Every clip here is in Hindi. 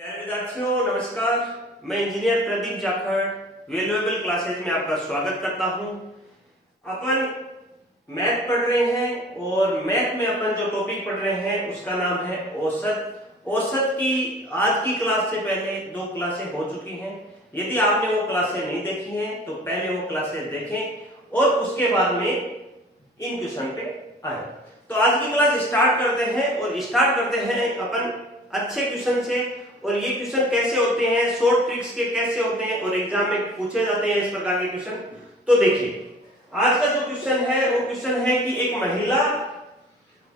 प्यारे विद्यार्थियों नमस्कार। मैं engineer Pradeep Jakhar valuable classes में आपका स्वागत करता हूं। अपन मैथ पढ़ रहे हैं और मैथ में अपन जो टॉपिक पढ़ रहे हैं उसका नाम है औसत। औसत की आज की क्लास से पहले दो क्लासें हो चुकी हैं। यदि आपने वो क्लासें नहीं देखी हैं तो पहले वो क्लासें देखें और उसके बाद में इन क्वेश्चन पे आए। तो आज की क्लास स्टार्ट करते हैं और स्टार्ट करते हैं अपन अच्छे क्वेश्चन से। और ये क्वेश्चन कैसे होते हैं, शॉर्ट ट्रिक्स के कैसे होते हैं और एग्जाम में पूछे जाते हैं इस प्रकार के क्वेश्चन। तो देखिए आज का जो क्वेश्चन है वो क्वेश्चन है कि एक महिला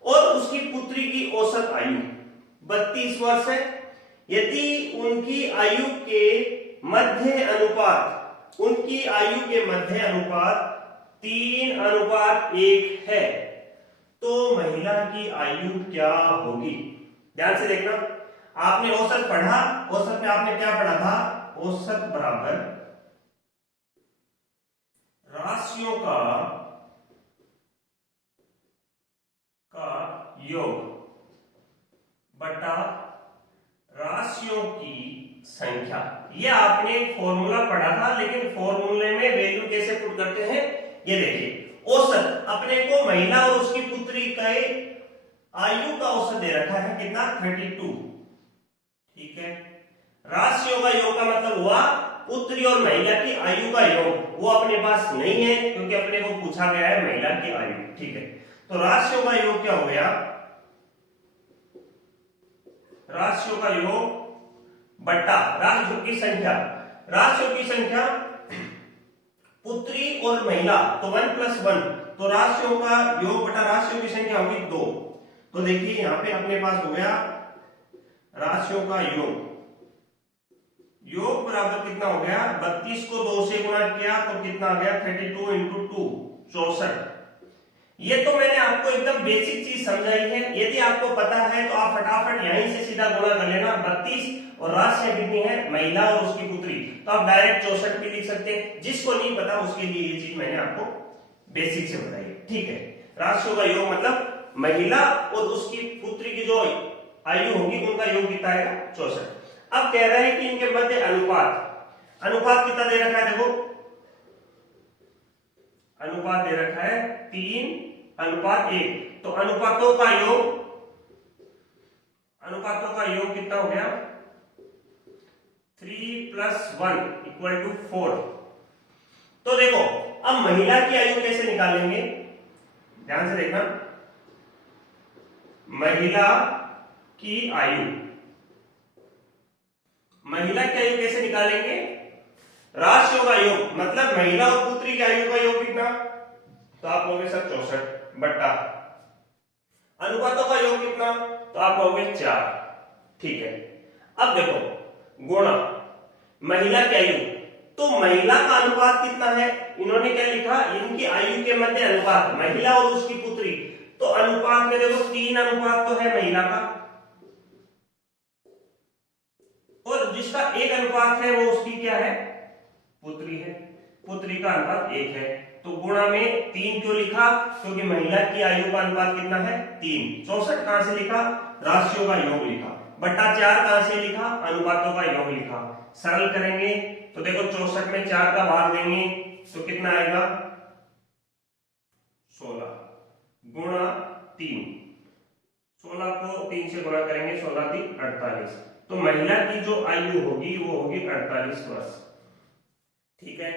और उसकी पुत्री की औसत आयु 32 वर्ष है। यदि उनकी आयु के मध्य अनुपात 3:1 है तो महिला की आयु क्या होगी। ध्यान से देखना, आपने औसत पढ़ा, औसत में आपने क्या पढ़ा था, औसत बराबर राशियों का योग बटा राशियों की संख्या। ये आपने फॉर्मूला पढ़ा था, लेकिन फॉर्मूले में वैल्यू कैसे पुट करते हैं ये देखिए। औसत अपने को महिला और उसकी पुत्री का आयु का औसत दे रखा है कितना, 32। ठीक है, राशियों का योग का मतलब हुआ पुत्री और महिला की आयु का योग। वो अपने पास नहीं है क्योंकि अपने को पूछा गया है महिला की आयु। ठीक है, तो राशियों का योग क्या हो गया, राशियों का योग बट्टा राशियों की संख्या। राशियों की संख्या पुत्री और महिला तो 1+1, तो राशियों का योग बटा राशियों की संख्या होगी 2। तो देखिए यहां पे अपने पास हो गया राशियों का योग बराबर कितना हो गया, 32 को 2 से गुणा किया तो कितना आ गया, 32 × 2 64। ये तो मैंने आपको एकदम बेसिक चीज समझाई है। यदि आपको पता है तो आप फटाफट यहीं से सीधा गुणा कर लेना। 32 और राशियां कितनी है, महिला और उसकी पुत्री, तो आप डायरेक्ट 64 भी लिख सकते हैं। जिसको नहीं पता उसके लिए ये चीज मैंने आपको बेसिक से बताई। ठीक है, राशियों का योग मतलब महिला और उसकी पुत्री की जो आयु होगी उनका योग कितना आएगा, 64। अब कह रहे हैं कि इनके मध्य अनुपात कितना दे रखा है, देखो अनुपात दे रखा है 3:1। तो अनुपातों का योग कितना हो गया, 3 + 1 = 4। तो देखो अब महिला की आयु कैसे निकालेंगे, ध्यान से देखना। महिला की आयु कैसे निकालेंगे, राशियों का योग मतलब महिला और पुत्री की आयु का योग कितना, तो आप कहोगे सर 64 बट्टा अनुपातों का योग कितना, तो आप कहोगे 4। ठीक है, अब देखो गुणा महिला की आयु, तो महिला का अनुपात कितना है, इन्होंने क्या लिखा, इनकी आयु के मध्य अनुपात महिला और उसकी पुत्री। तो अनुपात में देखो 3 अनुपात तो है महिला का और जिसका 1 अनुपात है वो उसकी क्या है, पुत्री है। पुत्री का अनुपात 1 है, तो गुणा में 3 क्यों लिखा, क्योंकि महिला की आयु का अनुपात कितना है, 3। 64 कहां से लिखा, राशियों का योग लिखा, बट्टा 4 कहां से लिखा, अनुपातों का योग लिखा। सरल करेंगे तो देखो 64 में 4 का भाग देंगे तो कितना आएगा, 16 गुणा 3। 16 को 3 से गुणा करेंगे, 16 × 3 = 48। तो महिला की जो आयु होगी वो होगी 48 वर्ष। ठीक है,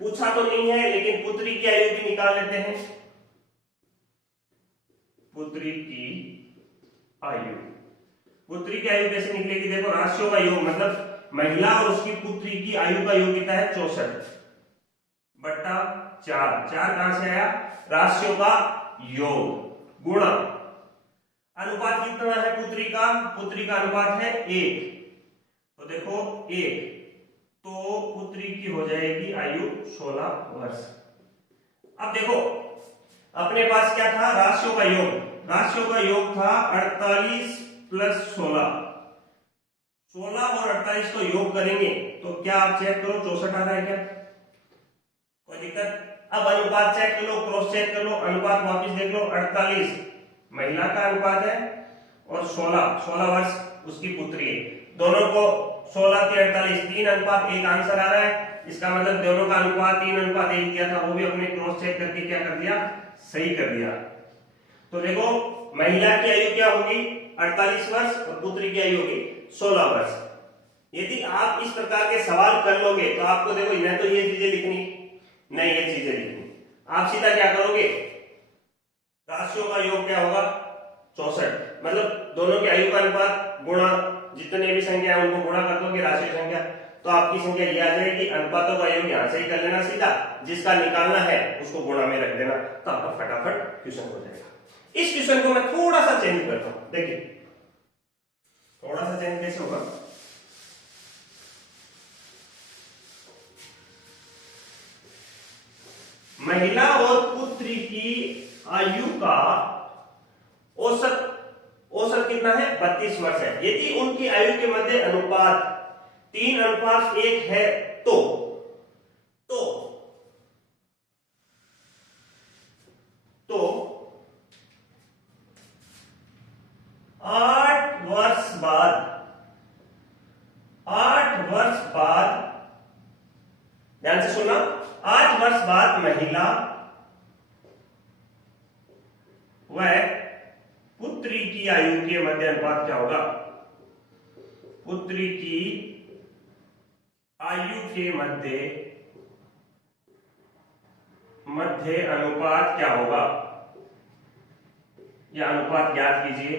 पूछा तो नहीं है लेकिन पुत्री की आयु भी निकाल लेते हैं। पुत्री की आयु कैसे निकलेगी, देखो राशियों का योग मतलब महिला और उसकी पुत्री की आयु का योग कितना है, 64 बट्टा 4। 4 कहां से आया, राशियों का योग गुणा अनुपात कितना है पुत्री का अनुपात है 1। तो देखो 1, तो पुत्री की हो जाएगी आयु 16 वर्ष। अब देखो अपने पास क्या था, राशियों का योग था 48 + 16। 16 और 48 को योग करेंगे तो क्या आप चेक करो 64 आ रहा है क्या, कोई दिक्कत। अब अनुपात चेक कर लो, क्रॉस चेक कर लो, अनुपात वापस देख लो। 48 महिला का अनुपात है और 16 वर्ष उसकी पुत्री है। दोनों को 16 3 48 3:1 आंसर आ रहा है। इसका मतलब दोनों का अनुपात 3:1 दिया था, वो भी अपने क्रॉस चेक करके क्या कर दिया, सही कर दिया। तो देखो महिला की आयु क्या होगी 48 वर्ष और पुत्री की आयु होगी 16 वर्ष। यदि आप इस प्रकार के सवाल कर लोगे तो आपको देखो न तो ये चीजें लिखनी, न ये चीजें लिखनी, आप सीधा क्या करोगे, राशियों का योग क्या होगा 64, मतलब दोनों की आयु का अनुपात गुणा जितने भी संख्या है उनको गुणा कर दोगे राशि संख्या, तो आपकी संख्या ये आ जाएगी। अनुपातों का योग यहां से ही कर लेना सीधा, जिसका निकालना है उसको गुणा में रख देना, तो आपका फटाफट क्वेश्चन हो जाएगा। इस क्वेश्चन को मैं थोड़ा सा चेंज करता हूं, देखिए थोड़ा सा चेंज कैसे होगा, महिला और पुत्री की आयु का औसत कितना है 32 वर्ष है। यदि उनकी आयु के मध्य अनुपात 3:1 है तो 8 वर्ष बाद ध्यान से सुनना, 8 वर्ष बाद महिला व पुत्री की आयु के मध्य अनुपात क्या होगा, पुत्री की आयु के मध्य अनुपात क्या होगा, यह अनुपात ज्ञात कीजिए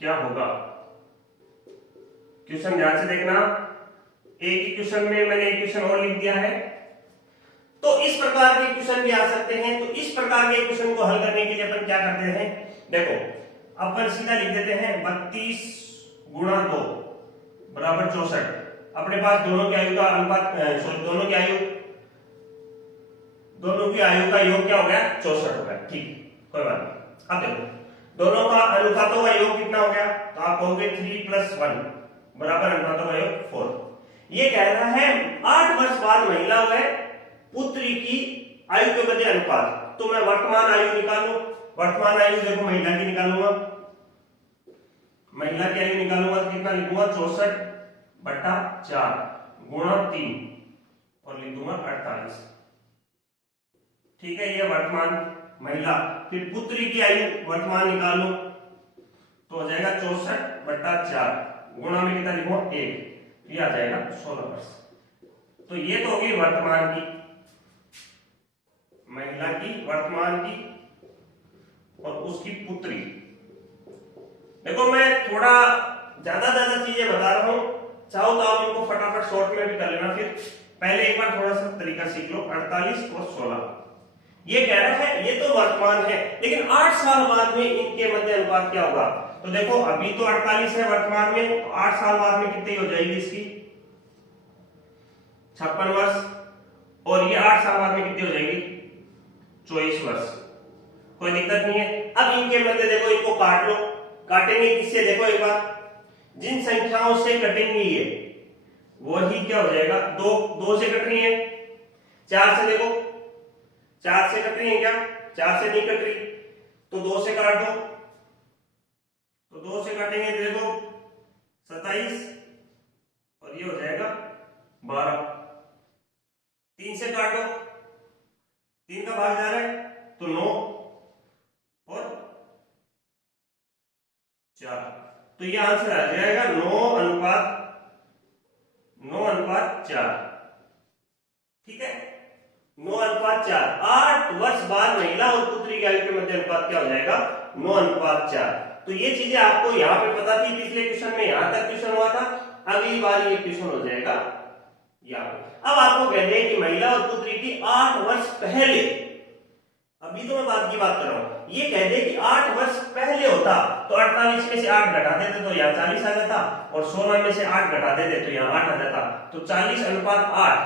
क्या होगा। क्वेश्चन ध्यान से देखना, एक ही क्वेश्चन में मैंने एक क्वेश्चन और लिख दिया है, तो इस प्रकार के क्वेश्चन भी आ सकते हैं। तो इस प्रकार के क्वेश्चन को हल करने के लिए अपन क्या करते हैं, देखो अपन सीधा लिख देते हैं 32 गुणा 2 बराबर 64। अपने पास दोनों की आयु का अनुपात, दोनों की आयु का योग क्या हो गया 64 हो गया, ठीक कोई बात नहीं। अब देखो दोनों का अनुपातों का योग कितना हो गया, तो आप कहोगे 3 + 1 बराबर अनुपातों का योग 4। ये कह रहा है 8 वर्ष बाद महिला व पुत्री की आयु के मध्य अनुपात, तो मैं वर्तमान आयु निकालूं, वर्तमान आयु देखो महिला की निकालूंगा, महिला की आयु निकालूंगा तो कितना लिखूंगा 64/4 गुणा 3 और लिख दूंगा 48, ठीक है। ये वर्तमान महिला, फिर पुत्री की आयु वर्तमान निकालो तो हो जाएगा 64/4 गुणा में कितना लिखूंगा 1, ये आ जाएगा 16 वर्ष। तो ये तो होगी वर्तमान की, महिला की वर्तमान की और उसकी पुत्री। देखो मैं थोड़ा ज्यादा चीजें बता रहा हूं, चाहो तो आप इनको फटाफट शॉर्ट में भी कर लेना, फिर पहले एक बार थोड़ा सा तरीका सीख लो। 48 + 16 ये कह रहा है, ये तो वर्तमान है, लेकिन 8 साल बाद में इनके मध्य अनुपात क्या होगा। तो देखो अभी तो 48 है वर्तमान में, तो 8 साल बाद में कितनी हो जाएगी इसकी 56 वर्ष, और ये 8 साल बाद में कितनी हो जाएगी 24 वर्ष। कोई दिक्कत नहीं है। अब इनके मध्य देखो, इनको काट लो, काटेंगे किससे देखो एक बार, जिन संख्याओं से कटेंगे ये वही क्या हो जाएगा, 2 से कट रही है, 4 से देखो 4 से कट रही है क्या, 4 से नहीं कट रही, तो 2 से काट दो, तो 2 से काटेंगे तो देखो 27 और ये हो जाएगा 12। 3 से काटो, 3 का भाग जा रहा है तो 9 और 4, तो ये आंसर आ जाएगा 9:4, ठीक है 9:4। 8 वर्ष बाद महिला और पुत्री की आयु के मध्य अनुपात क्या हो जाएगा 9:4। तो ये चीजें आपको यहाँ पे पता थी, पिछले क्वेश्चन में यहां तक क्वेश्चन हुआ था, अगली बार ये क्वेश्चन हो जाएगा यहाँ पे। अब आपको कहते हैं कि महिला और पुत्री की 8 वर्ष पहले, अभी तो मैं बात कर रहा हूं, ये कहते हैं कि 8 वर्ष पहले होता तो 48 में से 8 घटा देते तो यहाँ 40 आ जाता, और 16 में से 8 घटा देते तो यहाँ 8 आ जाता, तो 40:8,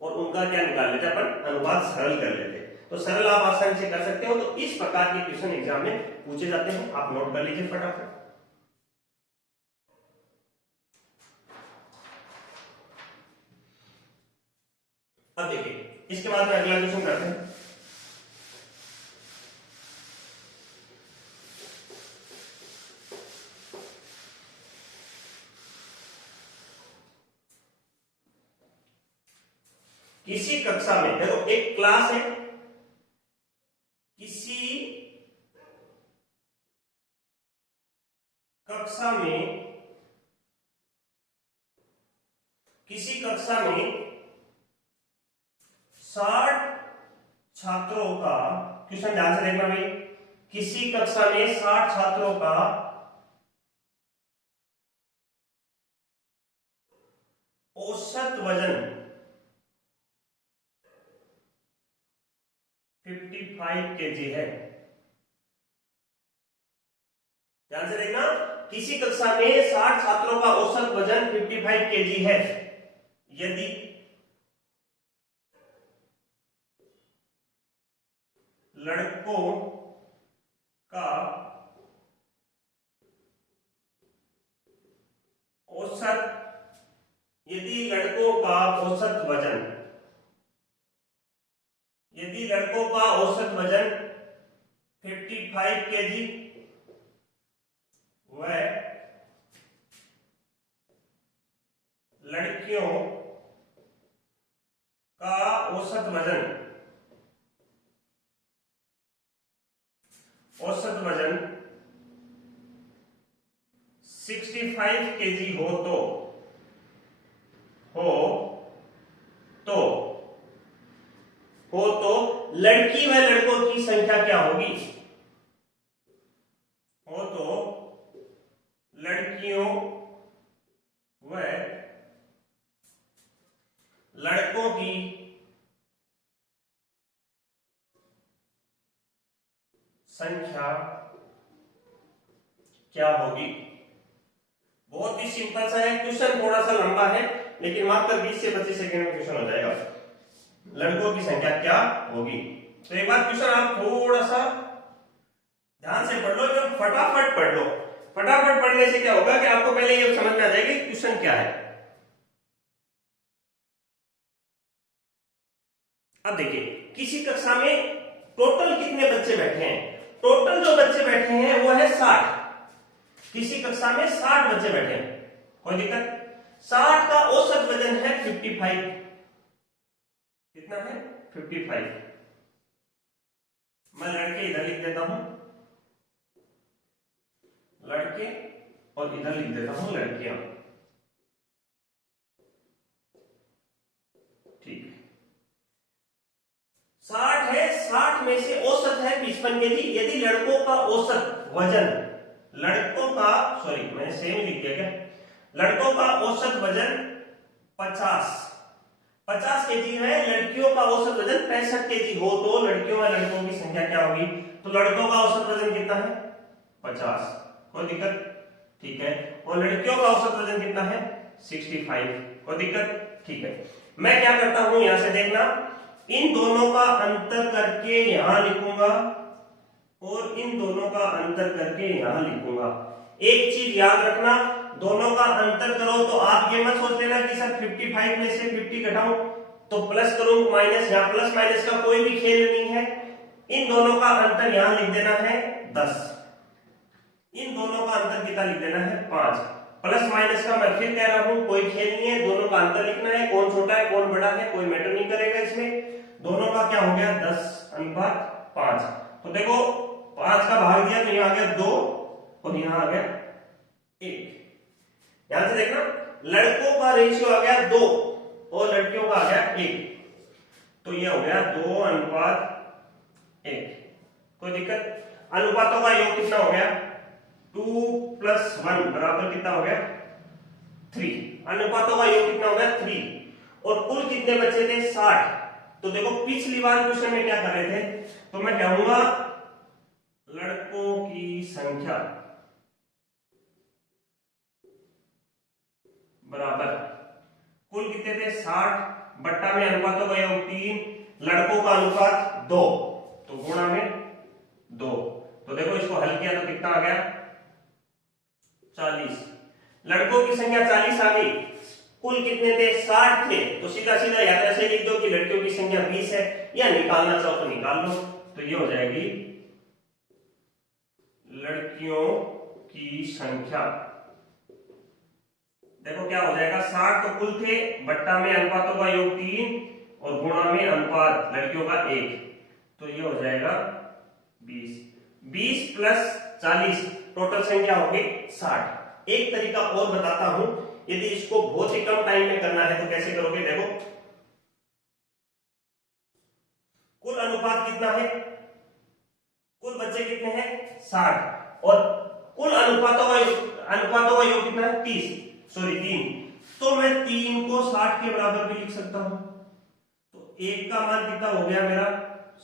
और उनका क्या निकाल लेते अपन अनुपात सरल कर लेते। तो सरल आप आसानी से कर सकते हो। तो इस प्रकार के क्वेश्चन एग्जाम में पूछे जाते हैं, आप नोट कर लीजिए फटाफट। अब देखिए इसके बाद में अगला क्वेश्चन करते हैं। किसी कक्षा में, देखो एक क्लास है, किसी कक्षा में, किसी कक्षा में 60 छात्रों का, क्वेश्चन ध्यान से देखना भाई, किसी कक्षा में 60 छात्रों का औसत वजन 55 केजी है। ध्यान से देखना, किसी कक्षा में 60 छात्रों का औसत वजन 55 केजी है। यदि लड़कों का औसत, यदि लड़कों का औसत वजन, यदि लड़कों का औसत वजन 55 केजी व लड़कियों का औसत वजन 65 केजी हो तो लड़की व लड़कों की संख्या क्या होगी? हो तो लड़कियों व लड़कों की संख्या क्या होगी? बहुत ही सिंपल सा है क्वेश्चन, थोड़ा सा लंबा है लेकिन मात्र 20 से 25 सेकंड में क्वेश्चन हो जाएगा। लड़कों की संख्या क्या होगी? तो एक बार क्वेश्चन आप थोड़ा सा ध्यान से पढ़ लो, एकदम फटाफट पढ़ लो। फटाफट पढ़ने से क्या होगा कि आपको पहले ये समझ में आ जाएगी क्वेश्चन क्या है। अब देखिए, किसी कक्षा में टोटल कितने बच्चे बैठे हैं? टोटल जो बच्चे बैठे हैं वो है 60। किसी कक्षा में 60 बच्चे बैठे हैं, कोई दिक्कत? 60 का औसत वजन है 55। कितना है? 55। मैं लड़के इधर लिख देता हूं लड़के, और इधर लिख देता हूं लड़कियां। ठीक है, 60 है, 60 में से औसत है 55 केजी। यदि लड़कों का औसत वजन, लड़कों का, सॉरी मैंने सेम लिख दिया क्या? लड़कों का औसत वजन 50 केजी है, लड़कियों का औसत वजन 65 केजी हो तो लड़कियों व लड़कों की संख्या क्या होगी? तो लड़कों का औसत वजन कितना है? 50। कोई दिक्कत? ठीक है। और लड़कियों का औसत वजन कितना है? 65। कोई दिक्कत? ठीक है। मैं क्या करता हूं, यहां से देखना, इन दोनों का अंतर करके यहां लिखूंगा और इन दोनों का अंतर करके यहां लिखूंगा। एक चीज याद रखना, दोनों का अंतर करो तो आप ये मत सोच लेना कि सर 55 में से 50 घटाऊं तो प्लस करूं माइनस, यहां प्लस माइनस का कोई भी खेल नहीं है। इन दोनों का अंतर यहां लिख देना है 10, इन दोनों का अंतर कितना लिख देना है? 5। प्लस माइनस का मैं फिर कह रहा हूं कोई खेल नहीं है, दोनों का अंतर लिखना है, कौन छोटा है कौन बड़ा है कोई मैटर नहीं करेगा इसमें। दोनों का क्या हो गया? 10:5। तो देखो 5 का भाग दिया तो यहां आ गया 2 और यहां आ गया 1। ध्यान से देखना, लड़कों का रेशियो आ गया 2 और लड़कियों का आ गया 1, तो ये हो गया 2:1। कोई दिक्कत? अनुपातों का योग कितना हो गया? 2 + 1 बराबर कितना हो गया? 3। अनुपातों का योग कितना हो गया? 3। और कुल कितने बचे थे? 60। तो देखो पिछली बार क्वेश्चन में क्या कर रहे थे, तो मैं कहूंगा लड़कों की संख्या बराबर कुल कितने थे? 60 बट्टा में अनुपातों का योग 3, लड़कों का अनुपात 2, तो गुणा में 2। तो देखो इसको हल किया तो कितना आ गया? 40। लड़कों की संख्या 40 आ गई, कुल कितने थे? 60 थे, तो सीधा सीधा या ऐसे लिख दो कि लड़कियों की संख्या 20 है, या निकालना चाहो तो निकाल लो। तो ये हो जाएगी लड़कियों की संख्या, देखो क्या हो जाएगा, 60 तो कुल थे बट्टा में अनुपातों का योग 3, और गुणा में अनुपात लड़कियों का 1, तो ये हो जाएगा 20। 20 प्लस 40 टोटल संख्या होगी 60। एक तरीका और बताता हूं, यदि इसको बहुत ही कम टाइम में करना है तो कैसे करोगे, देखो कुल अनुपात कितना है, कुल बच्चे कितने हैं 60, और कुल अनुपातों का योग कितना है 3, तो मैं 3 को 60 के बराबर भी लिख सकता हूं। तो 1 का मान कितना हो गया मेरा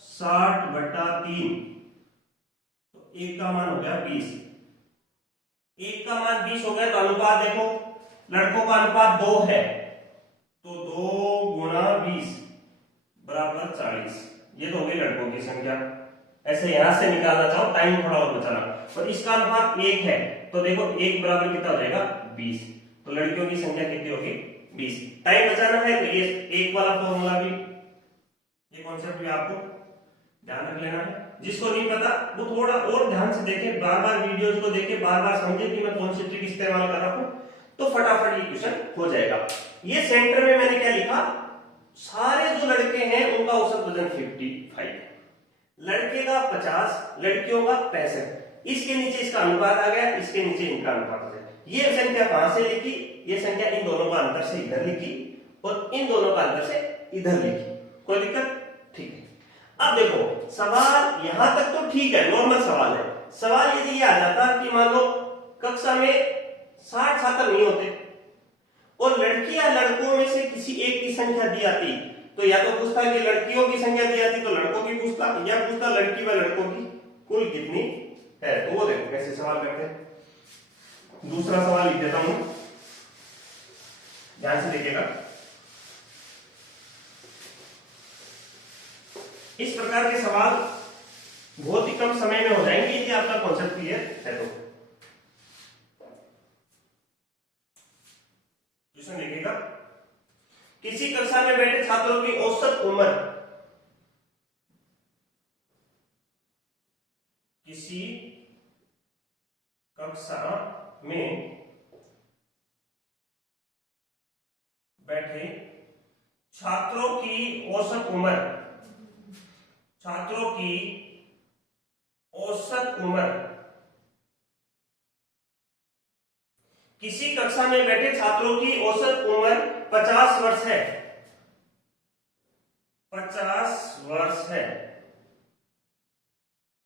60/3, तो 1 का मान हो गया 20। 1 का मान 20 हो गया, तो अनुपात देखो लड़कों का अनुपात 2 है, तो 2 गुणा 20 बराबर 40। ये तो हो गई लड़कों की संख्या। ऐसे यहां से निकालना चाहो, टाइम थोड़ा और बचाना, और इसका अनुपात 1 है, तो देखो 1 बराबर कितना हो जाएगा 20, तो लड़कियों की संख्या कितनी होगी 20। टाइम बचाना है तो ये 1 वाला फॉर्मूला भी, ये कॉन्सेप्ट भी आपको ध्यान रख लेना है। जिसको नहीं पता वो थोड़ा और ध्यान से देखे, बार बार वीडियोस को देखे, बार बार समझे कि मैं कौन सी ट्रिक इस्तेमाल कर रहा हूं, तो फटाफट ये क्वेश्चन हो जाएगा। ये सेंटर में मैंने क्या लिखा, सारे जो लड़के हैं उनका औसत वजन 55, लड़के का 50, लड़कियों का 65। इसके नीचे इसका अनुपात आ गया, इसके नीचे इनका अनुपात आ गया। ये संख्या कहां से लिखी, ये संख्या इन दोनों का अंतर से इधर लिखी और इन दोनों का अंतर से इधर लिखी, कोई दिक्कत, ठीक है। अब देखो सवाल यहां तक तो ठीक है, नॉर्मल सवाल है। सवाल यदि ये आ जाता कि मान लो कक्षा में 60 छात्र नहीं होते और लड़की या लड़कों में से किसी एक की संख्या दी आती, तो या तो पूछता कि लड़कियों की संख्या दी आती तो लड़कों की पूछता, या पूछता लड़की व लड़कों की कुल कितनी है। तो वो देखो कैसे सवाल करते हैं। दूसरा सवाल लिख देता हूं, ध्यान से देखिएगा। इस प्रकार के सवाल बहुत ही कम समय में हो जाएंगे यदि आपका कॉन्सेप्ट क्लियर है तो। क्वेश्चन देखिएगा, किसी कक्षा में बैठे छात्रों की औसत उम्र, किसी कक्षा में बैठे छात्रों की औसत उम्र, छात्रों की औसत उम्र, किसी कक्षा में बैठे छात्रों की औसत उम्र 50 वर्ष है, 50 वर्ष है,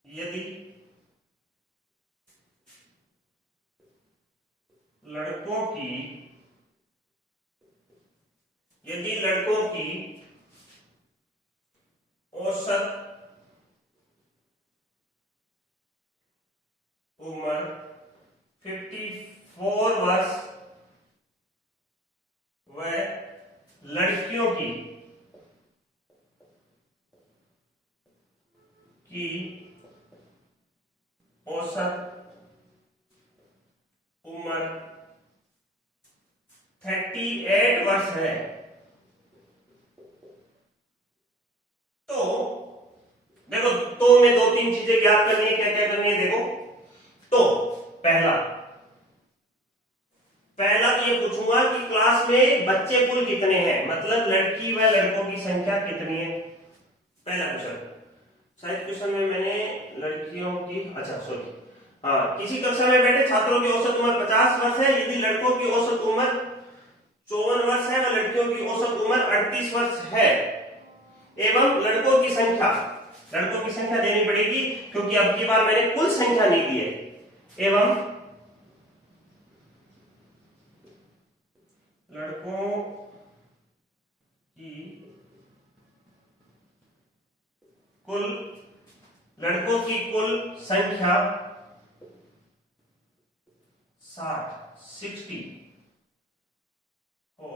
यदि लड़कों की औसत उम्र 54 वर्ष व लड़कियों की औसत उम्र 38 वर्ष है, तो देखो तो में 2-3 चीजें ज्ञात करनी है। क्या क्या करनी है देखो, तो पहला तो ये पूछूंगा कि क्लास में बच्चे कुल कितने हैं, मतलब लड़की व लड़कों की संख्या कितनी है। पहला क्वेश्चन, शायद क्वेश्चन में मैंने लड़कियों की, अच्छा सॉरी, हाँ, किसी कक्षा में बैठे छात्रों की औसत उम्र 50 वर्ष है यदि लड़कों की औसत उम्र 54 वर्ष है व लड़कियों की औसत उम्र 38 वर्ष है, एवं लड़कों की संख्या देनी पड़ेगी क्योंकि अब की बार मैंने कुल संख्या नहीं दी है, एवं लड़कों की कुल संख्या 60 हो,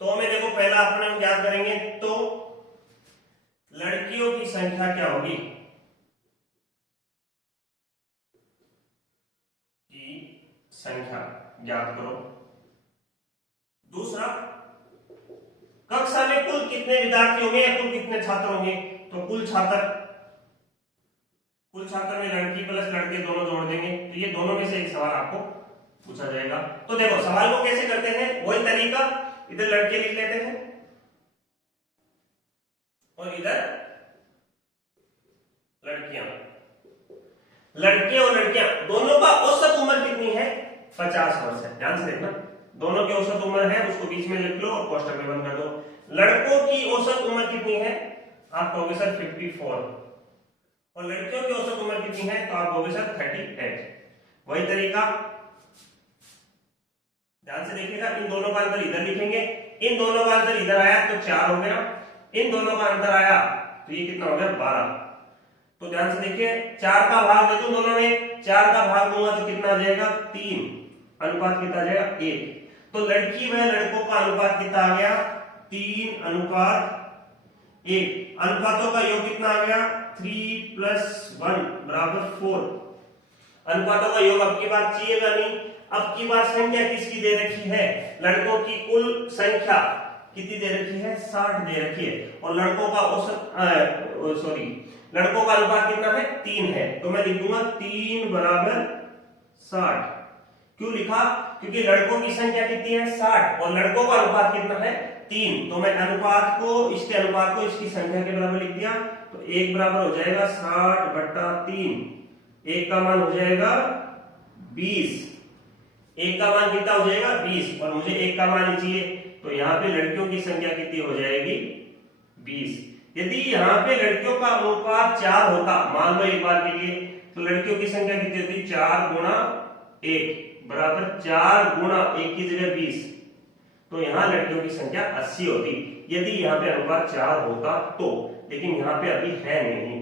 तो में देखो पहला अपने हम ज्ञात करेंगे, तो लड़कियों की संख्या क्या होगी, की संख्या ज्ञात करो। दूसरा, कक्षा में कुल कितने विद्यार्थी होंगे या कुल कितने छात्र होंगे, तो कुल छात्र में लड़की प्लस लड़के दोनों जोड़ देंगे, तो ये दोनों में से एक सवाल आपको पूछा जाएगा। तो देखो सवाल को कैसे करते हैं, वही तरीका, इधर लड़के लिख लेते हैं और इधर लड़कियां। लड़के और लड़कियां दोनों का औसत उम्र कितनी है? 50 वर्ष है। ध्यान से देखना, दोनों की औसत उम्र है उसको बीच में लिख लो और कोष्टक में बंद कर दो। लड़कों की औसत उम्र कितनी है? आप कहोगे सर 54, और लड़कियों की औसत उम्र कितनी है? तो आप कहोगे सर 38। वही तरीका, ध्यान से देखिएगा, इन दोनों का अंतर इधर लिखेंगे, इन दोनों का अंतर इधर आया तो 4 हो गया, इन दोनों का अंतर आया तो ये कितना हो गया? 12। तो ध्यान से देखिए, 4 का भाग दे दो दोनों में, 4 का भाग दूंगा तो कितना आ जाएगा? 3। अनुपात कितना आ जाएगा? 1। तो लड़की व लड़कों का अनुपात कितना आ गया? 3:1। अनुपातों का योग कितना आ गया? 3 + 1 = 4। अनुपातों का योग अब की बार चाहिएगा नहीं। अब की बार संख्या किसकी दे रखी है? लड़कों की कुल संख्या कितनी दे रखी है? 60 दे रखी है, और लड़कों का औसत लड़कों का अनुपात कितना है? 3 है। तो मैं लिख दूंगा 3 = 60। क्यों लिखा? क्योंकि लड़कों की संख्या कितनी है? 60, और लड़कों का अनुपात कितना है? 3। तो मैं अनुपात को, इसके अनुपात को इसकी संख्या के बराबर लिख दिया, तो 1 बराबर हो जाएगा 60/3। 1 का मान हो जाएगा 20। 1 का मान कितना हो जाएगा? 20, और मुझे 1 का मान चाहिए, तो यहाँ पे लड़कियों की संख्या कितनी हो जाएगी? 20। यदि यहाँ पे लड़कियों का अनुपात 4 होता, मान लो एक बार के लिए, तो लड़कियों की संख्या कितनी होती? 4 × 1 = 4 × 1 की जगह 20, तो यहाँ लड़कियों की संख्या 80 होती, यदि यहाँ पे अनुपात 4 होता तो। लेकिन यहाँ पे अभी है नहीं,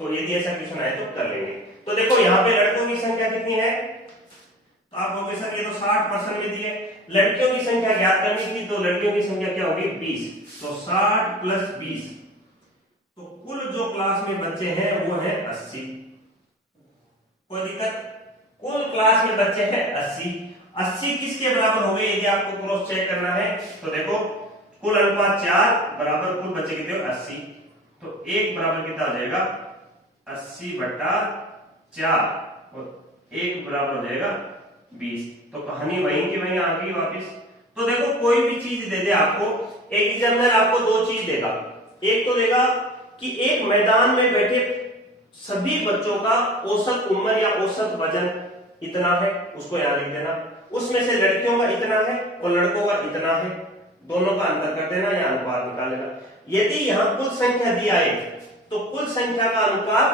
तो यदि ऐसा क्वेश्चन आए तो कर लेंगे। तो देखो यहाँ पे लड़कों की संख्या कितनी है? तो आप कहोगे सर ये तो 60% में दी है। लड़कियों की संख्या ज्ञात करनी थी, तो लड़कियों की संख्या क्या होगी? 20। तो 60 + 20, तो कुल जो क्लास में बच्चे हैं वो है 80। कोई दिक्कत? कुल क्लास में बच्चे हैं 80। 80 किसके बराबर हो गए? यदि आपको क्रॉस चेक करना है तो देखो, कुल अनुपात 4 बराबर कुल बच्चे कितने? 80। तो 1 बराबर कितना हो जाएगा? 80/4, और 1 बराबर हो जाएगा 20। तो कहानी वहीं की वहीं आ गई वापिस। तो देखो, कोई भी चीज दे दे आपको, एक एग्जामिनर आपको 2 चीज देगा। एक तो देगा कि एक मैदान में बैठे सभी बच्चों का औसत उम्र या औसत वजन इतना है, उसको यहां लिख देना। उसमें से लड़कियों का इतना है और लड़कों का इतना है, दोनों का अंतर कर देना या अनुपात निकाल लेना। यदि यहां कुल संख्या दिया है तो कुल संख्या का अनुपात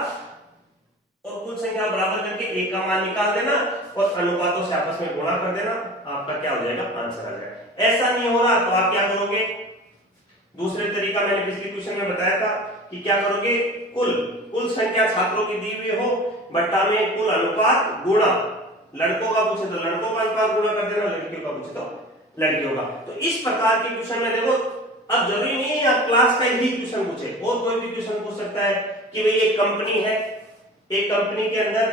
और कुल संख्या बराबर करके 1 का मान निकाल देना और अनुपातों से आपस में गुणा कर देना, आपका क्या हो जाएगा? आंसर आ जाएगा। ऐसा नहीं हो रहा तो आप क्या करोगे? दूसरे तरीका मैंने पिछले क्वेश्चन में बताया था कि क्या करोगे? कुल संख्या छात्रों की दी हुई हो, बट्टा में कुल अनुपात गुणा, लड़कों का पूछे तो लड़कों का अनुपात गुणा कर देना, लड़कियों का पूछे तो लड़कियों का। तो इस प्रकार के क्वेश्चन में देखो, अब जरूरी नहीं है आप क्लास का ही क्वेश्चन पूछे, और कोई भी क्वेश्चन पूछ सकता है कि भाई एक कंपनी है, एक कंपनी के अंदर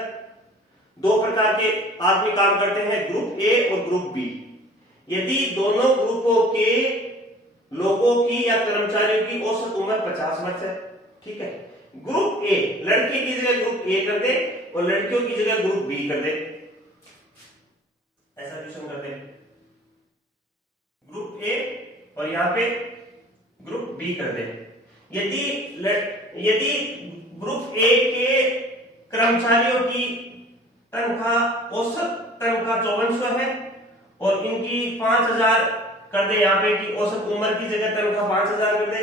2 प्रकार के आदमी काम करते हैं, ग्रुप ए और ग्रुप बी। यदि दोनों ग्रुपों के लोगों की या कर्मचारियों की औसत उम्र 50 वर्ष है, ठीक है, ग्रुप ए, लड़के की जगह ग्रुप ए कर दे और लड़कियों की जगह ग्रुप बी कर दे, ऐसा क्वेश्चन कर दे। ग्रुप ए और यहां पे ग्रुप बी कर दे। यदि ग्रुप ए के कर्मचारियों की तनख्वाह, औसत तनख्वाह 5400 है और इनकी 5000 कर दे, यहाँ पे की औसत उम्र की जगह तनख्वाह 5000 कर दे,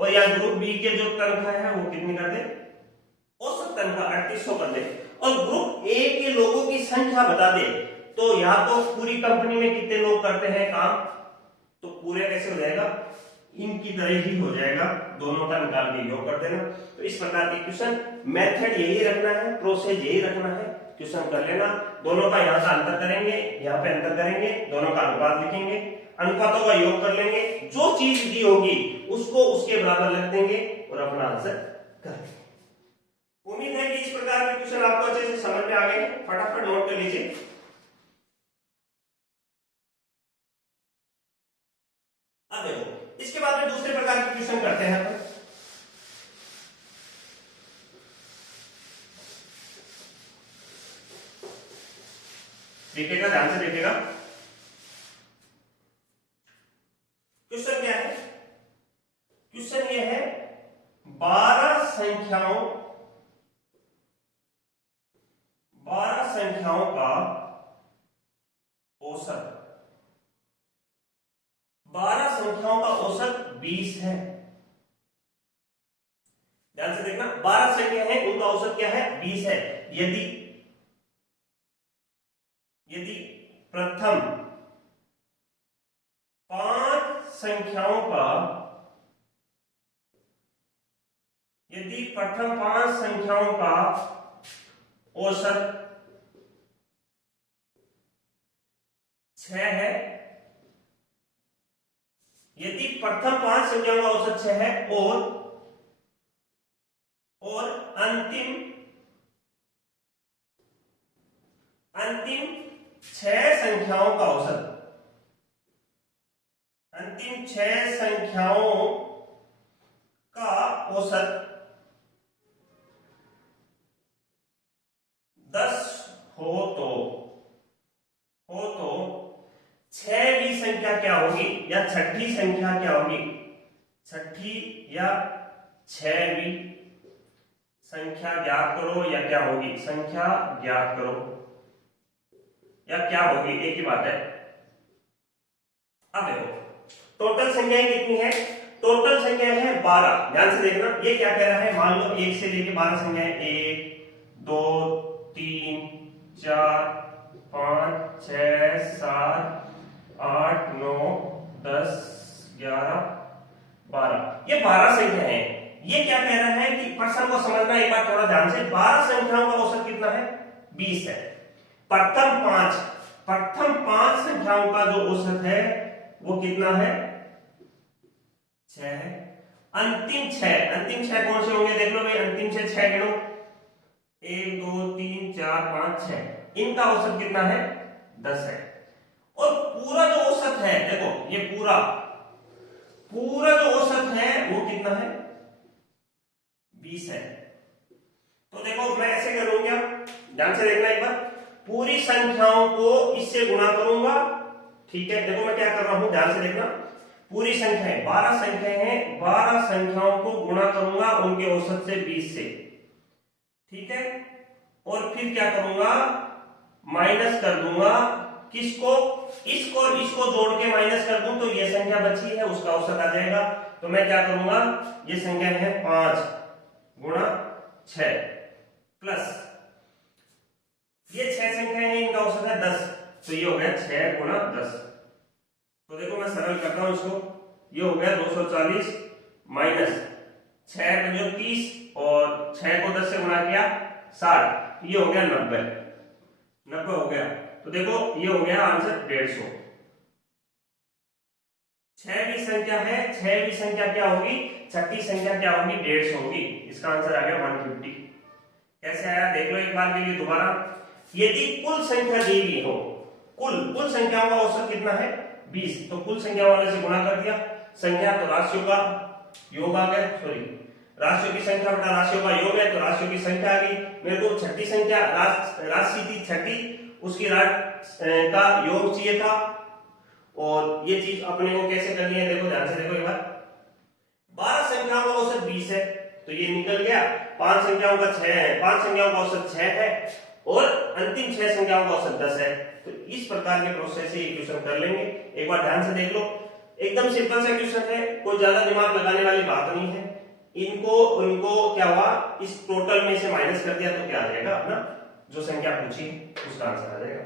और यहाँ ग्रुप बी के जो तनख्वाह है वो कितनी कर दे? औसत तनख्वाह 3800 कर दे, और ग्रुप ए के लोगों की संख्या बता दे। तो यहाँ तो पूरी कंपनी में कितने लोग करते हैं काम, तो पूरे कैसे हो जाएगा? इनकी तरह ही हो जाएगा, दोनों का निकाल के योग कर देना। तो इस प्रकार के क्वेश्चन, मेथड यही रखना है, प्रोसेस यही रखना है, क्वेश्चन कर लेना। दोनों का यहाँ का अंतर करेंगे, यहाँ पे अंतर करेंगे, दोनों का अनुपात लिखेंगे, अनुपातों का योग कर लेंगे, जो चीज दी होगी उसको उसके बराबर रख देंगे और अपना आंसर कर देंगे। उम्मीद है कि इस प्रकार के क्वेश्चन आपको अच्छे से समझ में आ गए। फटाफट नोट कर लीजिए। अब देखो, इसके बाद में दूसरे प्रकार के क्वेश्चन करते हैं अपन। देखिएगा, ध्यान से देखिएगा। संख्याओं का औसत, 12 संख्याओं का औसत 20 है। ध्यान से देखना, 12 संख्या है, उनका औसत क्या है? 20 है। यदि यदि प्रथम 5 संख्याओं का यदि प्रथम 5 संख्याओं का औसत 6 है, यदि प्रथम 5 संख्याओं का औसत 6 है और अंतिम 6 संख्याओं का औसत, अंतिम 6 संख्याओं का औसत 10 हो तो 6वीं संख्या क्या होगी या छठी संख्या क्या होगी? छठी या 6वीं संख्या ज्ञात करो, या क्या होगी? संख्या ज्ञात करो या क्या होगी, एक ही बात है। अब देखो, टोटल संख्याएं कितनी है? टोटल संख्या है 12। ध्यान से देखना, ये क्या कह रहा है? मान लो 1 से लेके 12 संख्याएं, 1 2 3 4 5 6 7 8 9 10 11 12, ये 12 संख्या है। ये क्या कह रहा है कि प्रश्न को समझना एक बार थोड़ा ध्यान से। 12 संख्याओं का औसत कितना है? 20 है। प्रथम 5 संख्याओं का जो औसत है वो कितना है? 6 है। अंतिम 6 कौन से होंगे? देख लो भाई, अंतिम 6 गिनो, 1 2 3 4 5 6, इनका औसत कितना है? 10 है। और पूरा जो औसत है, देखो ये पूरा जो औसत है वो कितना है? 20 है। तो देखो मैं ऐसे करूंगा, ध्यान से देखना एक बार, पूरी संख्याओं को इससे गुणा करूंगा। ठीक है, देखो मैं क्या कर रहा हूं, ध्यान से देखना। पूरी संख्याएं 12 संख्याएं हैं, 12 संख्याओं को गुणा करूंगा उनके औसत से 20 से। ठीक है, और फिर क्या करूंगा? माइनस कर दूंगा किसको? इसको जोड़ के माइनस कर दूं तो ये संख्या बची है, उसका औसत आ जाएगा। तो मैं क्या करूंगा? ये संख्या है 5 गुणा 6 प्लस ये 6 संख्याएं हैं, इनका औसत है 10, तो ये हो गया 6 गुणा 10। तो देखो मैं सरल करता हूं इसको, ये हो गया 240 माइनस 6 बजे 30 और 6 को 10 से गुणा किया 60, ये हो गया 90 हो गया। तो देखो ये हो गया आंसर 150। 6वीं संख्या है, 6वीं संख्या क्या होगी? छठी संख्या क्या होगी? 150 होगी। इसका आंसर आ गया 150। कैसे आया देख लो एक बार के लिए दोबारा। यदि कुल संख्या दी गई हो, कुल संख्याओं का औसत कितना है? 20, तो कुल संख्या वाले से गुणा कर दिया। संख्या तो राशियों का योग आ गया, सॉरी राशियों की संख्या बटा राशियों का योग है, तो राशियों की संख्या आ गई। मेरे को छठी संख्या राशि थी छठी, उसकी का योग चाहिए था, और ये चीज अपने को कैसे करनी है? देखो ध्यान से देखो एक बार, 12 संख्याओं का औसत 20 है, तो ये निकल गया। 5 संख्याओं का 6 है, 5 संख्याओं का औसत 6 है और अंतिम 6 संख्याओं का औसत 10 है। तो इस प्रकार के प्रोसेस से इक्वेशन कर लेंगे। एक बार ध्यान से देख लो, एकदम सिंपल सा क्वेश्चन है, कोई ज्यादा दिमाग लगाने वाली बात नहीं है। उनको क्या हुआ, इस टोटल में से माइनस कर दिया तो क्या आ जाएगा? अपना जो संख्या पूछी उसका आंसर आ जाएगा।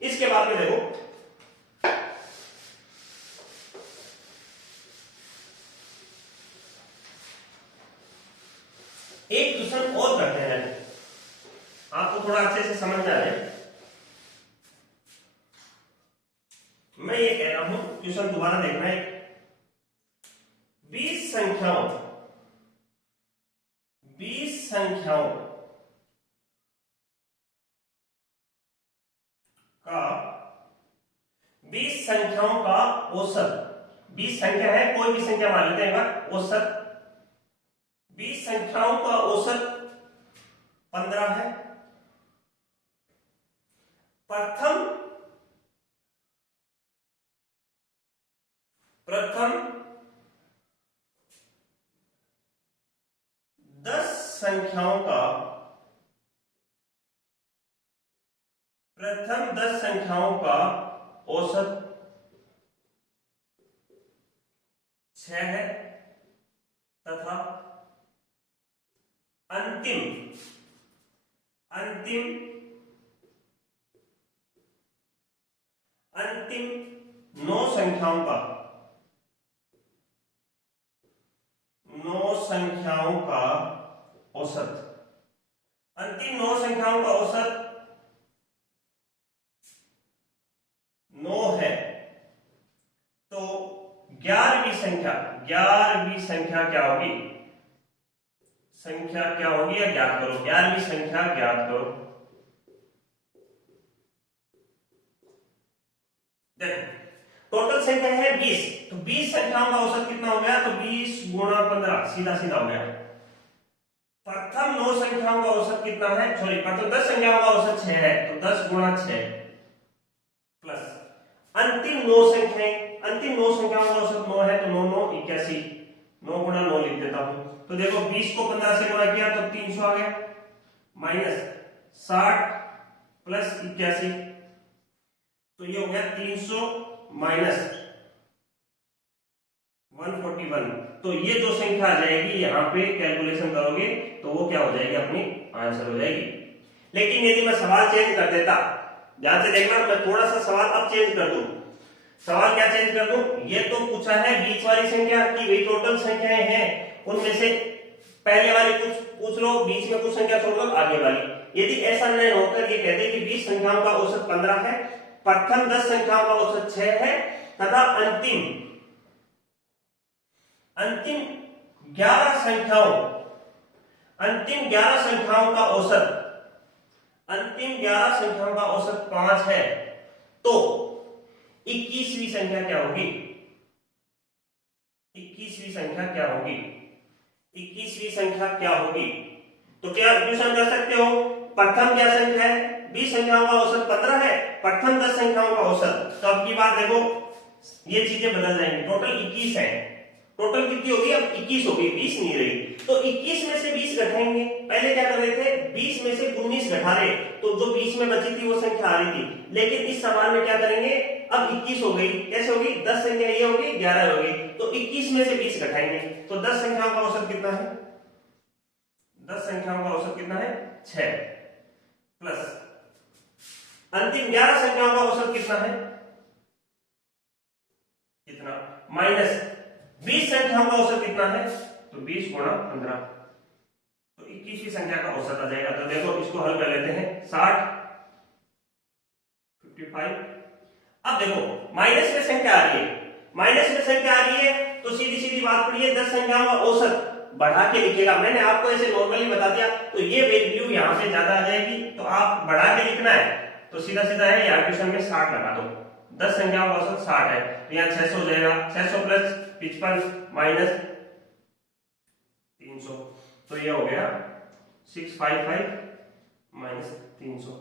इसके बाद में देखो, एक क्वेश्चन और करते हैं, आपको थोड़ा अच्छे से समझ में आए। मैं ये कह रहा हूं, क्वेश्चन दोबारा देखना है। 20 संख्याओं का 20 संख्याओं का औसत, 20 संख्या है, कोई भी संख्या मान लेते हैं औसत, 20 संख्याओं का औसत 15 है। प्रथम 10 संख्याओं का प्रथम 10 संख्याओं का औसत 6 है तथा अंतिम अंतिम अंतिम 9 संख्याओं का 9 संख्याओं का औसत अंतिम 9 संख्याओं का औसत 9 है, तो 11वीं संख्या क्या होगी? संख्या क्या होगी या ज्ञात करो। 11वीं संख्या ज्ञात करो। देखो टोटल संख्या है 20, तो 20 संख्याओं का औसत कितना हो गया? तो 20 गुणा 15 सीधा सीधा हो गया। प्रथम 9 संख्याओं का औसत कितना है? सॉरी, प्रथम 10 संख्याओं का औसत 6 है, तो 10 गुणा 6 प्लस अंतिम 9 संख्याओं का औसत 9 है, तो 9 9 81, 9 गुणा 9 लिख देता हूं। तो देखो 20 को 15 से गुणा किया तो 300 आ गया, माइनस 60 प्लस 81, तो ये हो गया 300 माइनस 141। तो ये जो संख्या आ जाएगी यहाँ पे कैलकुलेशन करोगे तो वो क्या हो जाएगी? अपनी आंसर हो जाएगी। लेकिन यदि मैं सवाल चेंज कर देता, ध्यान से देखना, मैं थोड़ा सा सवाल अब चेंज कर दूं। सवाल क्या चेंज कर दूं? ये तो पूछा है बीच वाली संख्या की वही टोटल संख्याएं हैं, उनमें से पहले वाली कुछ पूछ लो, बीच में कुछ संख्या छोड़ दो, आगे वाली। यदि ऐसा नहीं होकर ये कहते कि 20 संख्याओं का औसत 15 है, प्रथम 10 संख्याओं का औसत 6 है तथा अंतिम 11 संख्याओं का औसत 5 है, तो 21वीं संख्या क्या होगी? 21वीं संख्या क्या होगी? तो क्या ट्यूशन कर सकते हो? प्रथम क्या संख्या है? 20 संख्याओं का औसत 15 है, प्रथम 10 संख्याओं का औसत, तो अब की बात देखो, ये चीजें बदल जाएंगी। टोटल 21 है, टोटल कितनी होगी? अब 21 होगी, 20 नहीं रही। तो 21 में से 20 घटाएंगे। पहले क्या कर रहे थे? 20 में से 19 घटा रहे, तो जो 20 में बची थी वो संख्या आ रही थी। लेकिन इस सवाल में क्या करेंगे? अब 21 हो गई, कैसे होगी? 10 संख्या ये होगी, 11 होगी, तो 21 में से 20 घटाएंगे, तो 10 संख्याओं का औसत कितना है? 10 संख्याओं का औसत कितना है? 6 प्लस अंतिम 11 संख्याओं का औसत कितना है? कितना? माइनस 20 संख्याओं का औसत कितना है? तो 20 गुणा 15, तो 21वीं संख्या का औसत आ जाएगा। तो देखो इसको हल कर लेते हैं। 60 55। अब देखो माइनस में संख्या आ रही है, तो सीधी सीधी बात पड़ी है, 10 संख्याओं का औसत बढ़ा के लिखेगा। मैंने आपको ऐसे नॉर्मली बता दिया, तो ये वैल्यू यहाँ पे ज्यादा आ जाएगी, तो आप बढ़ा के लिखना है, तो सीधा सीधा है यहाँ क्वेश्चन में 60 लगा दो। 10 संख्याओं का औसत 60 है, तो यहाँ 600 हो जाएगा। 600 प्लस 55 माइनस 300, तो ये हो गया 655 माइनस 300,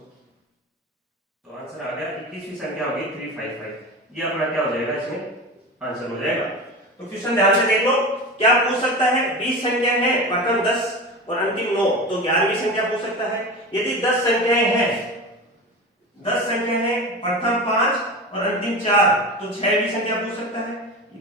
तो आंसर आ गया 21वीं संख्या होगी 355। ये अपना क्या हो जाएगा? इसमें आंसर हो जाएगा। तो क्वेश्चन ध्यान से देख लो, क्या पूछ सकता है? 20 संख्या है, प्रथम 10 और अंतिम 9, तो 11वीं संख्या पूछ सकता है। यदि 10 संख्याएं हैं, प्रथम 5 और अंतिम 4, तो 6वीं संख्या पूछ सकता है।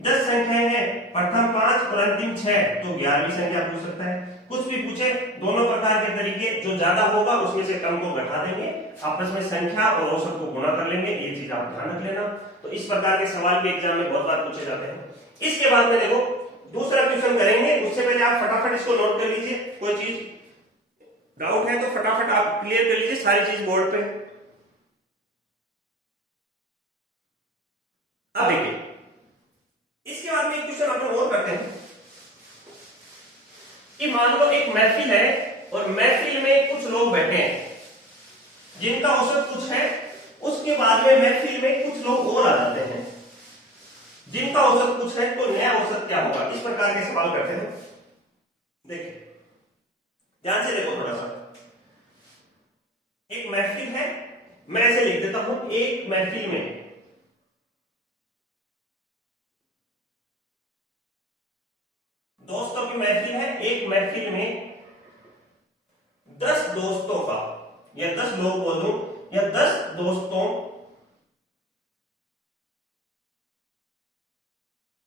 10 संख्याएं हैं, प्रथम 5 और अंतिम 6, तो 11वीं संख्या पूछ सकता है। कुछ भी पूछे, दोनों प्रकार के तरीके, जो ज्यादा होगा उसमें से कम को घटा देंगे, आपस में संख्या और औसत को गुणा कर लेंगे, ये चीज आप ध्यान रख लेना। तो इस प्रकार के सवाल भी एग्जाम में बहुत बार पूछे जाते हैं। इसके बाद में देखो दूसरा क्वेश्चन करेंगे, उससे पहले आप फटाफट इसको नोट कर लीजिए। कोई चीज डाउट है तो फटाफट आप क्लियर कर लीजिए सारी चीज बोर्ड पे। अब देखिए, इसके बाद में एक क्वेश्चन अपन और करते हैं कि मान लो एक महफिल है और महफिल में कुछ लोग बैठे हैं जिनका औसत कुछ है, उसके बाद में महफिल में कुछ लोग और आ जाते हैं जिनका औसत कुछ है, तो नया औसत क्या होगा? इस प्रकार के सवाल करते हैं। देखिए ध्यान से देखो थोड़ा सा, एक महफिल है, मैं ऐसे लिख देता हूं, एक महफिल में दोस्तों की महफिल है, एक महफिल में 10 दोस्तों का या 10 लोग बोल दूं, या 10 दोस्तों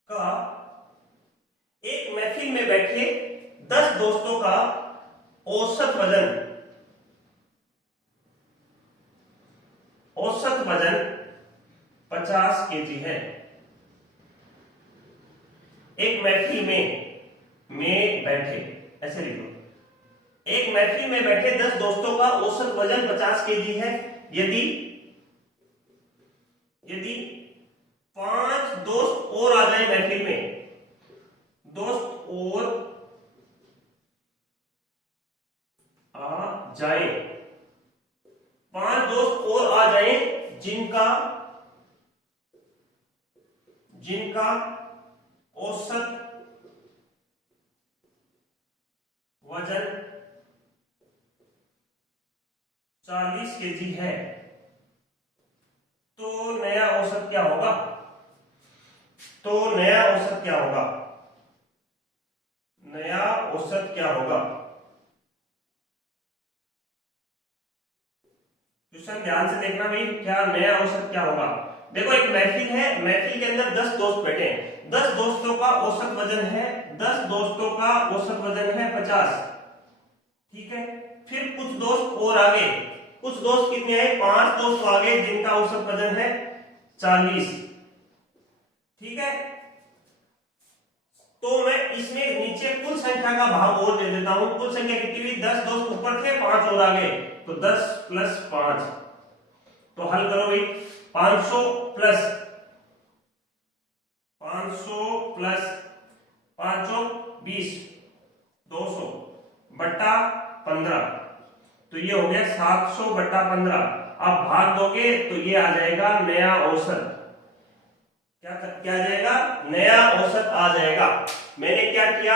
का एक महफिल में बैठे 10 दोस्तों का औसत वजन 50 केजी है। एक महफिल में बैठे, ऐसे लिखो, एक महफिल में बैठे 10 दोस्तों का औसत वजन 50 केजी है। यदि 5 दोस्त और आ जाए महफिल में, दोस्त और आ जाए, 5 दोस्त और आ जाए जिनका औसत वजन 40 केजी है, तो नया औसत क्या होगा? नया औसत क्या होगा? क्वेश्चन ध्यान से देखना भाई, क्या नया औसत क्या होगा? देखो एक महफिल है, महफिल के अंदर 10 दोस्त बैठे हैं, 10 दोस्तों का औसत वजन है 50, ठीक है। फिर कुछ दोस्त और आगे, कुछ दोस्त कितने आए? 5 दोस्त आगे जिनका औसत वजन है 40, ठीक है। तो मैं इसमें नीचे कुल संख्या का भाग और दे देता हूं। कुल संख्या कितनी हुई? 10 दोस्त ऊपर थे, 5 और आगे, तो 10 प्लस 5, तो हल करो भाई। 500 प्लस 20, 200 बट्टा 15, तो ये हो गया 700 बट्टा 15। आप भाग दोगे तो ये आ जाएगा नया औसत। क्या आ जाएगा? नया औसत आ जाएगा। मैंने क्या किया,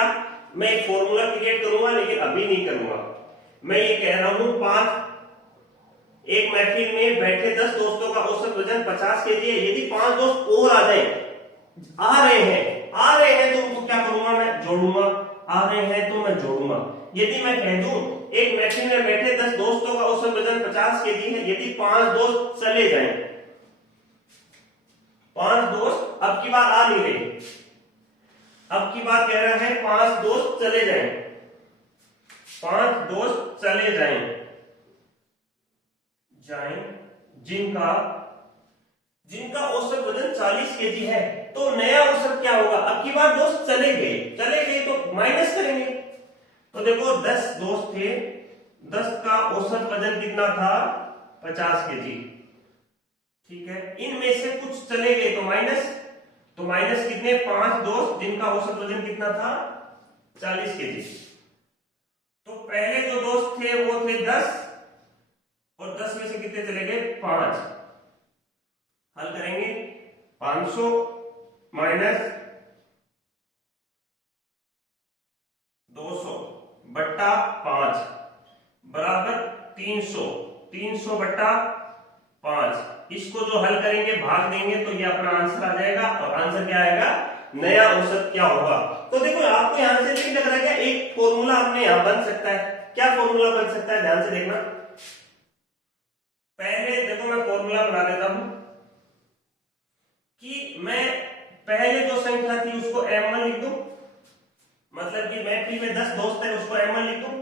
मैं एक फॉर्मूला क्रिएट करूंगा, लेकिन अभी नहीं करूंगा। मैं ये कह रहा हूं एक महफिल में बैठे 10 दोस्तों का औसत वजन 50 केजी है। यदि 5 दोस्त और आ रहे हैं तो उनको क्या करूंगा? मैं जोड़ूंगा। आ रहे हैं तो मैं जोड़ूंगा। यदि मैं कह दूं एक महफिल में बैठे 10 दोस्तों का औसत वजन 50 केजी है, यदि 5 दोस्त चले जाएं, 5 दोस्त अब की बात आ नहीं रही, अब की बात कह रहा है 5 दोस्त चले जाएं, 5 दोस्त चले जाएं जिनका औसत वजन 40 केजी है, तो नया औसत क्या होगा? अब की बार दोस्त चले गए तो माइनस करेंगे। तो देखो 10 दोस्त थे, 10 का औसत वजन कितना था? 50 केजी, ठीक है। इनमें से कुछ चले गए तो माइनस कितने? 5 दोस्त जिनका औसत वजन कितना था? 40 केजी। तो पहले जो दोस्त थे वो थे 10, और 10 में से कितने चले गए? 5। हल करेंगे। 500 माइनस 200 बट्टा 5 बराबर 300 बट्टा 5। इसको जो हल करेंगे, भाग देंगे, तो ये अपना आंसर आ जाएगा। और आंसर क्या आएगा? नया औसत क्या होगा? तो देखो आपको यहां से नहीं लग रहा क्या एक फॉर्मूला अपने यहां बन सकता है? क्या फॉर्मूला बन सकता है? ध्यान से देखना। पहले देखो मैं फॉर्मूला बना देता हूं कि मैं पहले जो संख्या थी उसको m1 लिख दूं, मतलब कि महफिल में 10 दोस्त है उसको m1 लिख दूं,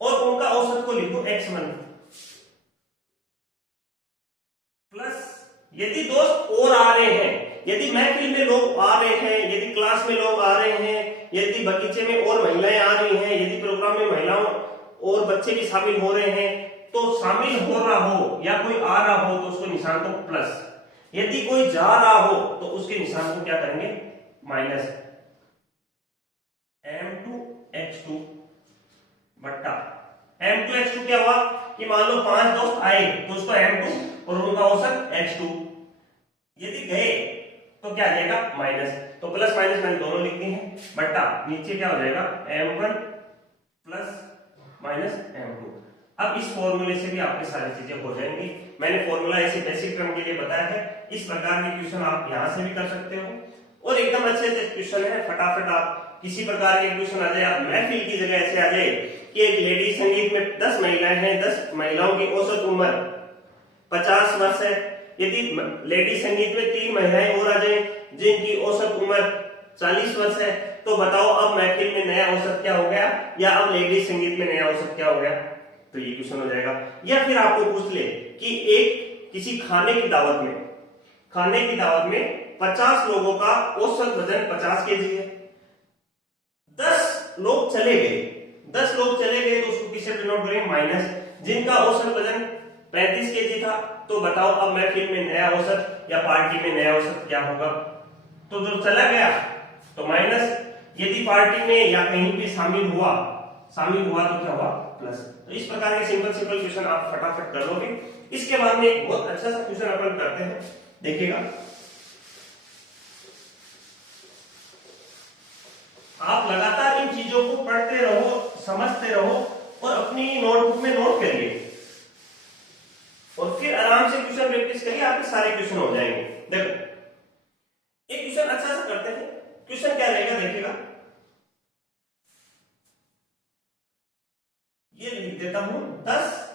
और उनका औसत को लिख दूं x1, प्लस यदि दोस्त और आ रहे हैं, यदि महफिल में लोग आ रहे हैं, यदि क्लास में लोग आ रहे हैं, यदि बगीचे में और महिलाएं आ रही हैं, यदि प्रोग्राम में महिलाओं और बच्चे भी शामिल हो रहे हैं, तो शामिल हो रहा हो या कोई आ रहा हो तो उसको निशान को प्लस, यदि कोई जा रहा हो तो उसके निशान को क्या करेंगे? माइनस। m2x2 बट्टा m2x2 क्या हुआ कि मान लो 5 दोस्त आए तो उसको m2 और उनका औसत x2, यदि गए तो क्या आ जाएगा? माइनस। तो प्लस माइनस मैंने दोनों लिख दी हैं, बट्टा नीचे क्या हो जाएगा? m1 plus minus m2। अब इस फॉर्मूले से भी आपकी सारी चीजें हो जाएंगी। मैंने फॉर्मूला ऐसे बेसिक टर्म के लिए बताया है। इस प्रकार के क्वेश्चन आप यहां से भी कर सकते हो, और एकदम अच्छे अच्छे क्वेश्चन है, फटाफट आप किसी प्रकार के क्वेश्चन आ जाए, आप महफिल की जगह ऐसे आ जाए कि एक लेडी संगीत में 10 महिलाएं हैं, 10 महिलाओं की औसत उम्र 50 वर्ष है। यदि लेडी संगीत में 3 महिलाएं और आ जाए जिनकी औसत उम्र 40 वर्ष है, तो बताओ अब महफिल में नया औसत क्या हो गया, या अब लेडी संगीत में नया औसत क्या हो गया। तो ये क्वेश्चन हो जाएगा। या फिर आपको पूछ ले कि एक किसी खाने की दावत में 50 लोगों का औसत वजन 50 केजी है। 10 लोग चले गए तो उसको किससे डिनोट करेंगे, माइनस। जिनका औसत वजन 35 केजी था, तो बताओ अब महफिल में नया औसत या पार्टी में नया औसत क्या होगा। तो जो चला गया तो माइनस, यदि पार्टी में या कहीं भी शामिल हुआ तो क्या हुआ, प्लस। तो इस प्रकार के सिंपल क्वेश्चन आप फटाफट कर लोगे। इसके बाद में एक बहुत अच्छा सा क्वेश्चन अपन करते हैं, देखिएगा। आप लगातार इन चीजों को पढ़ते रहो, समझते रहो और अपनी नोटबुक में नोट करिए और फिर आराम से क्वेश्चन प्रैक्टिस करिए, आपके सारे क्वेश्चन हो जाएंगे। देखो एक क्वेश्चन अच्छा सा करते हैं। क्वेश्चन क्या रहेगा, देखिएगा। ये लिख देता हूं, 10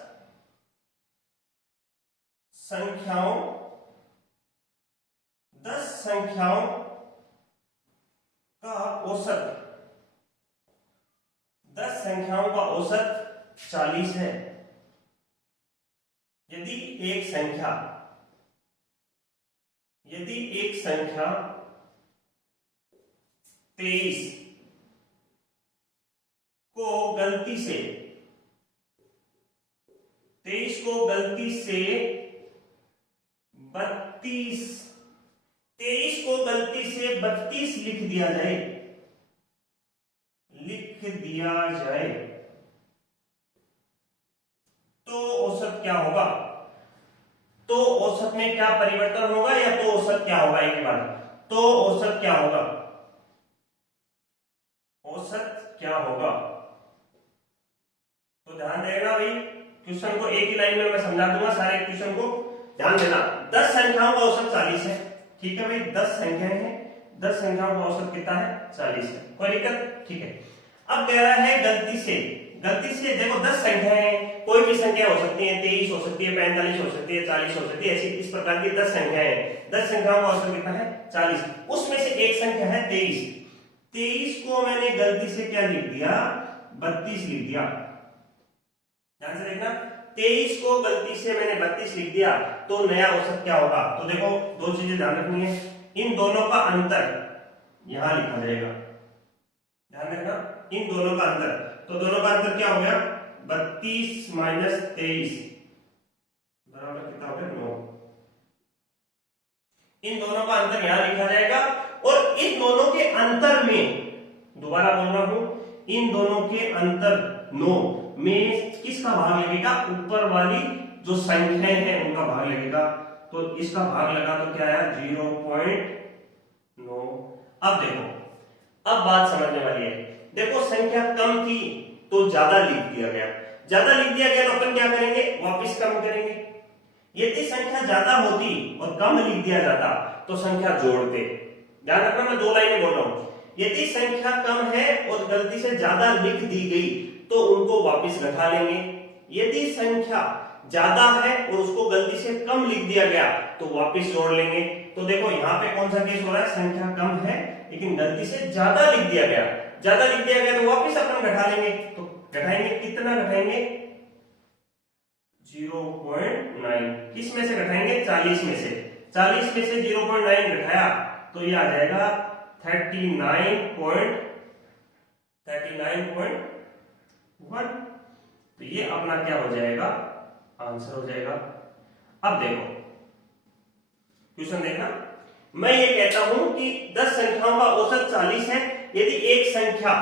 संख्याओं का औसत 40 है। यदि एक संख्या 23 को गलती से 32 लिख दिया जाए तो औसत क्या होगा। तो औसत में क्या परिवर्तन होगा, या तो औसत क्या होगा, एक बार तो औसत क्या होगा, तो ध्यान देना भाई। क्वेश्चन को एक ही लाइन में मैं समझा दूंगा, सारे क्वेश्चन को ध्यान देना। 10 संख्याओं का औसत 40 है, ठीक है भाई। 10 संख्याएं हैं, 10 संख्याओं का औसत कितना है, 40 है। कोई दिक्कत, ठीक है। अब कह रहा है गलती से देखो 10 संख्याएं हैं, कोई भी संख्या हो सकती है, 23 हो सकती है, 45 हो सकती है, 40 हो सकती है, ऐसी इस प्रकार की 10 संख्याएं हैं। 10 संख्याओं का औसत कितना है, 40। उसमें से एक संख्या है 23 को मैंने गलती से क्या लिख दिया, 32 लिख दिया। ध्यान से देखना, 23 को गलती से मैंने 32 लिख दिया, तो नया औसत क्या होगा। तो देखो दो चीजें ध्यान रखनी है, इन दोनों का अंतर यहां लिखा जाएगा। ध्यान रखना, इन दोनों का अंतर, तो दोनों का अंतर क्या हो गया, 32 माइनस 23 बराबर कितना हो गया, 9। इन दोनों का अंतर यहां लिखा जाएगा और इन दोनों के अंतर में, दोबारा बोल रहा हूं, इन दोनों के अंतर 9 में किसका भाग लगेगा, ऊपर वाली जो संख्याएं हैं उनका भाग लगेगा। तो इसका भाग लगा तो क्या आया, 0.9। अब देखो, अब बात समझने वाली है। देखो संख्या कम थी तो ज्यादा लिख दिया गया, तो अपन क्या करेंगे, वापस कम करेंगे। यदि संख्या ज्यादा होती और कम लिख दिया जाता तो संख्या जोड़ते। ध्यान रखना, मैं दो लाइनें बोल रहा हूं। यदि संख्या कम है और गलती से ज्यादा लिख दी गई तो उनको वापस घटा लेंगे। यदि संख्या ज्यादा है और उसको गलती से कम लिख दिया गया तो वापस जोड़ लेंगे। तो देखो यहाँ पे कौन सा केस हो रहा है, संख्या कम है लेकिन गलती से ज्यादा लिख दिया गया, तो वापस अपन घटा लेंगे। तो घटाएंगे, कितना घटाएंगे, 0.9। किस में से घटाएंगे, 40 में से। 40 में से 0.9 घटाया तो ये आ जाएगा 39.1। तो ये अपना क्या हो जाएगा, आंसर हो जाएगा। अब देखो क्वेश्चन देखना, मैं ये कहता हूं कि 10 संख्याओं का औसत 40 है। यदि एक संख्या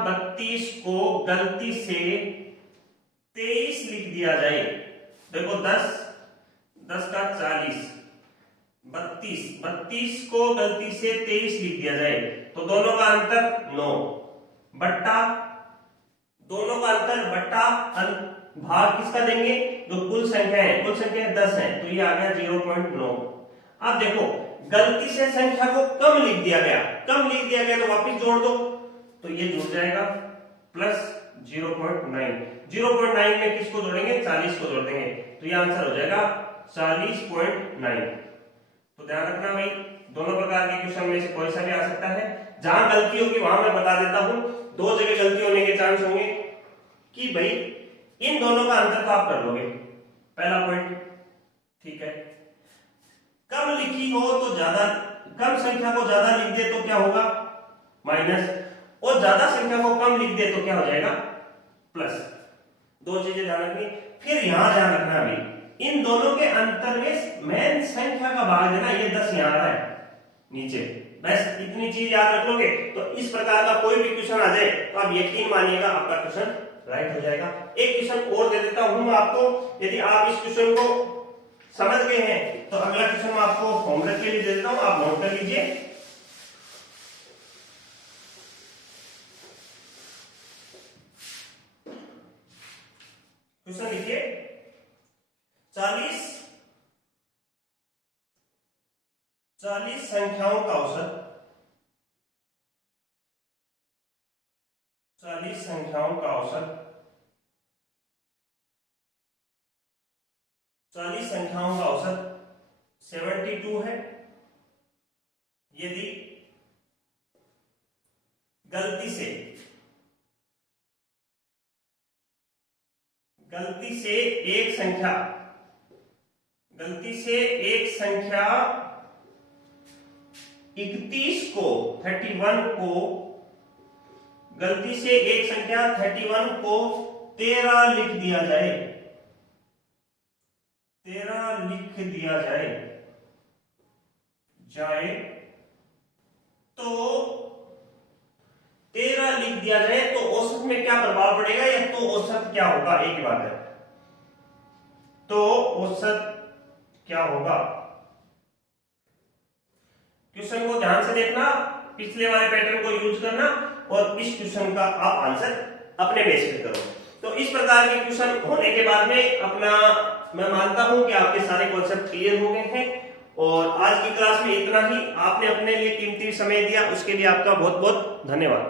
32 को गलती से 23 लिख दिया जाए। देखो 10 का 40, 32 को गलती से 23 लिख दिया जाए तो दोनों का अंतर 9 बट्टा, दोनों का अंतर बट्टा भाग किसका देंगे, जो कुल संख्या है, 10 है, तो ये आ गया 0.9। अब देखो गलती से संख्या को कम लिख दिया गया तो वापस जोड़ दो तो ये जुड़ जाएगा प्लस 0.9। 0.9 में किसको जोड़ेंगे? 40 को जोड़ देंगे, तो ये आंसर हो जाएगा 40.9। तो ध्यान रखना भाई, दोनों प्रकार के क्वेश्चन में से कोई सा भी आ सकता है। जहां गलती होगी वहां मैं बता देता हूं, दो जगह गलती होने के चांस होंगे कि भाई इन दोनों का अंतर तो आप कर लोगे, पहला पॉइंट, ठीक है। कम लिखी हो तो ज्यादा, कम संख्या को ज्यादा लिख दे तो क्या होगा? माइनस, और ज्यादा संख्या को कम लिख दे तो क्या हो जाएगा? प्लस। दो चीजें ध्यान रखनी। फिर यहां ध्यान रखना भाई, इन दोनों के अंतर में मेन संख्या का भाग देना, ये 10 यहां आ रहा है नीचे, बस इतनी चीज याद रख लोगे तो इस प्रकार का कोई भी क्वेश्चन आ जाए तो आप यकीन मानिएगा आपका क्वेश्चन राइट हो जाएगा। एक क्वेश्चन और दे देता हूं मैं आपको, यदि आप इस क्वेश्चन को समझ गए हैं तो अगला क्वेश्चन मैं आपको होमवर्क के लिए दे देता हूं, आप नोट कर लीजिए। क्वेश्चन लिखिए, 40 संख्याओं का औसत, 40 संख्याओं का औसत, 40 संख्याओं का औसत 72 है। यदि गलती से एक संख्या 31 को 31 को गलती से एक संख्या 31 को 13 लिख दिया जाए, 13 लिख दिया जाए तो 13 लिख दिया जाए तो औसत में क्या प्रभाव पड़ेगा, या तो औसत क्या होगा? एक ही बात है, तो औसत क्या होगा? क्वेश्चन को ध्यान से देखना, पिछले वाले पैटर्न को यूज करना और इस क्वेश्चन का आप आंसर अपने बेस पे करो। तो इस प्रकार के क्वेश्चन होने के बाद में अपना, मैं मानता हूं कि आपके सारे कॉन्सेप्ट क्लियर हो गए हैं और आज की क्लास में इतना ही। आपने अपने लिए कीमती समय दिया, उसके लिए आपका बहुत बहुत धन्यवाद।